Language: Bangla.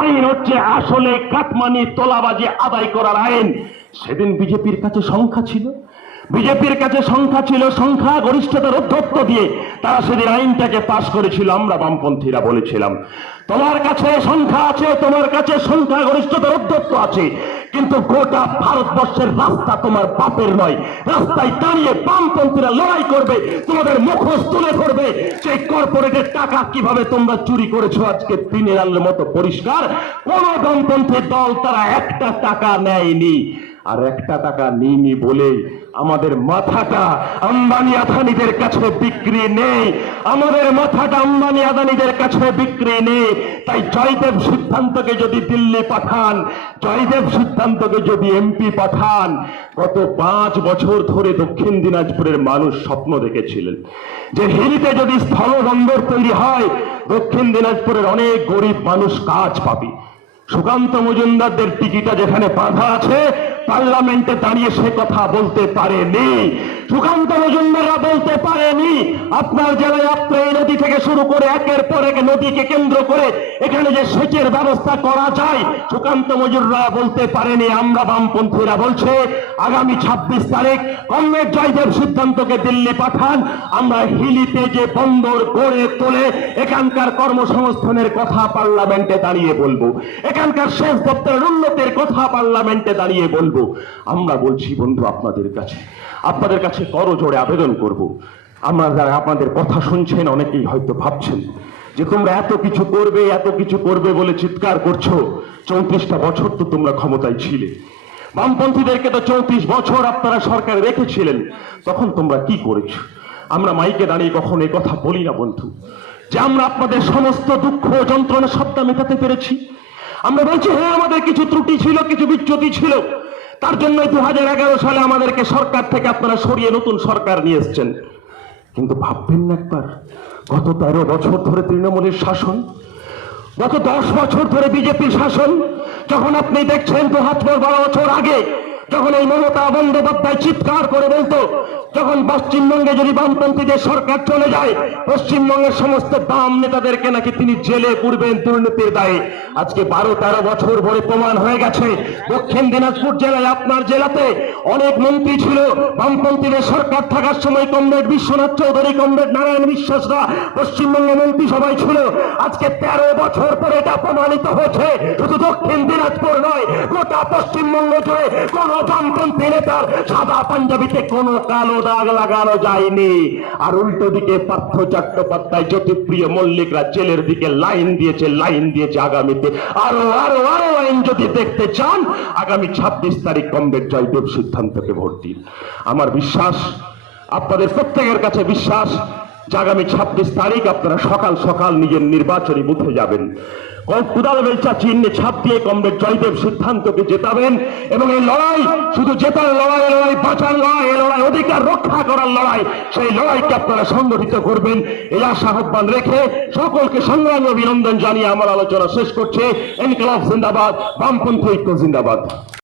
আইন হচ্ছে আসলে কাটমানি তোলাবাজি আদায় করার আইন। সেদিন বিজেপির কাছে সংখ্যা ছিল বিজেপির কাছে সংখ্যা ছিল, সংখ্যা গরিষ্ঠতার অধ্যত্ব দিয়ে তারা সেদিন আইনটাকে পাশ করেছিল, আমরা বামপন্থীরা বলেছিলাম। তোমার কাছে সংখ্যা আছে, তোমার কাছে সংখ্যা গরিষ্ঠতার অধ্যত্ব আছে, কিন্তু গোটা ভারতবর্ষের রাস্তা তোমার বাপের নয়। রাস্তায় দাঁড়িয়ে বামপন্থীরা লড়াই করবে, তোমাদের মুখোশ তুলে ধরবে। সেই কর্পোরেটের টাকা কীভাবে তোমরা চুরি করেছ আজকে তিনের আলের মতো পরিষ্কার? কোন বামপন্থী দল তারা একটা টাকা নেয়নি। আর একটা টাকা নিইনি বলে আমাদের মাথাটা আম্বানি আদানিদের কাছে বিক্রি নেই। আমাদের মাথাটা আম্বানি আদানিদের কাছে বিক্রি নেই। তাই জয়দেব সিদ্ধান্তকে যদি দিল্লি পাঠান, জয়দেব সিদ্ধান্তকে যদি এমপি পাঠান, গত পাঁচ বছর ধরে দক্ষিণ দিনাজপুরের মানুষ স্বপ্ন দেখেছিলেন। যে হিলিতে যদি স্থলবন্দর তৈরি হয়, দক্ষিণ দিনাজপুরের অনেক গরিব মানুষ কাজ পাবে। সুকান্ত মজুমদারদের টিকিটা যেখানে বাঁধা আছে পার্লামেন্টে দাঁড়িয়ে সে কথা বলতে পারেনি। সুকান্ত মজুমদাররা বলতে পারেনি, আপনার জেলায় আপনার এই নদী থেকে শুরু করে একের পর এক নদীকে কেন্দ্র করে এখানে যে সেচের ব্যবস্থা করা যায়, সুকান্ত মজুররা বলতে পারেনি, আমরা বামপন্থীরা বলছে, আগামী ছাব্বিশ তারিখ কংগ্রেস জয়দেব সিদ্ধান্তকে দিল্লি পাঠান, আমরা হিলিতে যে বন্দর গড়ে তোলে এখানকার কর্মসংস্থানের কথা পার্লামেন্টে দাঁড়িয়ে বলব, এখানকার সেচ দপ্তরের উন্নতির কথা পার্লামেন্টে দাঁড়িয়ে বলব। আমরা বলছি, বন্ধু, আপনাদের কাছে আপনাদের কাছে করজোড়ে আবেদন করব। আমরা যারা আপনাদের কথা শুনছেন, অনেকেই হয়তো ভাবছেন যে তোমরা এত কিছু করবে, এত কিছু করবে বলে চিৎকার করছ। চৌত্রিশটা বছর তো তোমরা ক্ষমতায় ছিলে। বামপন্থীদেরকে তো চৌত্রিশ বছর আপনারা সরকারে রেখেছিলেন। তখন তোমরা কি করেছ? আমরা মাইকে দাঁড়িয়ে কখনো এই কথা বলি না, বন্ধু। যে আমরা আপনাদের সমস্ত দুঃখ, যন্ত্রণা সবটা মেটাতে পেরেছি। আমরা বলছি হ্যাঁ আমাদের কিছু ত্রুটি ছিল, কিছু বিচ্যুতি ছিল। তার জন্য দু হাজার এগারো সালে আমাদেরকে সরকার থেকে আপনারা সরিয়ে নতুন সরকার নিয়ে এসছেন। কিন্তু ভাববেন না একবার, গত তেরো বছর ধরে তৃণমূলের শাসন, গত দশ বছর ধরে বিজেপির শাসন, যখন আপনি দেখছেন দু হাজার বারো বছর আগে, যখন এই মমতা বন্দ্যোপাধ্যায় চিৎকার করে বলতো যখন পশ্চিমবঙ্গে যদি বামপন্থীদের সরকার চলে যায়, পশ্চিমবঙ্গের সমস্ত বাম নেতাদেরকে নাকি তিনি জেলে পুরবেন দুর্নীতির দায়ে। আজকে বারো তেরো বছর ভরে প্রমাণ হয়ে গেছে, দক্ষিণ দিনাজপুর জেলায় আপনার জেলাতে অনেক মন্ত্রী ছিল। বামপন্থীদের সরকার থাকার সময় কমরেড বিশ্বনাথ চৌধুরী, কমরেড নারায়ণ বিশ্বাসরা পশ্চিমবঙ্গে মন্ত্রী সবাই ছিল। আজকে তেরো বছর পরে এটা প্রমাণিত হয়েছে। শুধু দক্ষিণ দিনাজপুর নয়, গোটা পশ্চিমবঙ্গ জুড়ে কোন বামপন্থী নেতার সাদা পাঞ্জাবিতে কোনো কালো দাগ লাগানো যায়নি। আর উল্টো দিকে পার্থ চট্টোপাধ্যায় জ্যোতিপ্রিয় মল্লিকরা জেলের দিকে লাইন দিয়েছে লাইন দিয়েছে আগামীতে। আরও আরও আরও লাইন যদি দেখতে চান, আগামী ছাব্বিশ তারিখ কমবেট জয়দেব সিদ্ধান্তকে ভোট দিন। আমার বিশ্বাস, আপনাদের প্রত্যেকের কাছে বিশ্বাস যে আগামী ছাব্বিশ তারিখ আপনারা সকাল সকাল নিজের নির্বাচনী বুথে যাবেন। ছাপ দিয়ে কমরেড জয়দেব সিদ্ধান্তকে জেতাবেন এবং এই লড়াই শুধু জেতার লড়াই লড়াই বাঁচার লড়াই, এই লড়াই অধিকার রক্ষা করার লড়াই, সেই লড়াইকে আপনারা সংগঠিত করবেন। এই আশা আহ্বান রেখে সকলকে সংগ্রামী অভিনন্দন জানিয়ে আমার আলোচনা শেষ করছে। এনকলাব জিন্দাবাদ, বামপন্থী ঐক্য জিন্দাবাদ।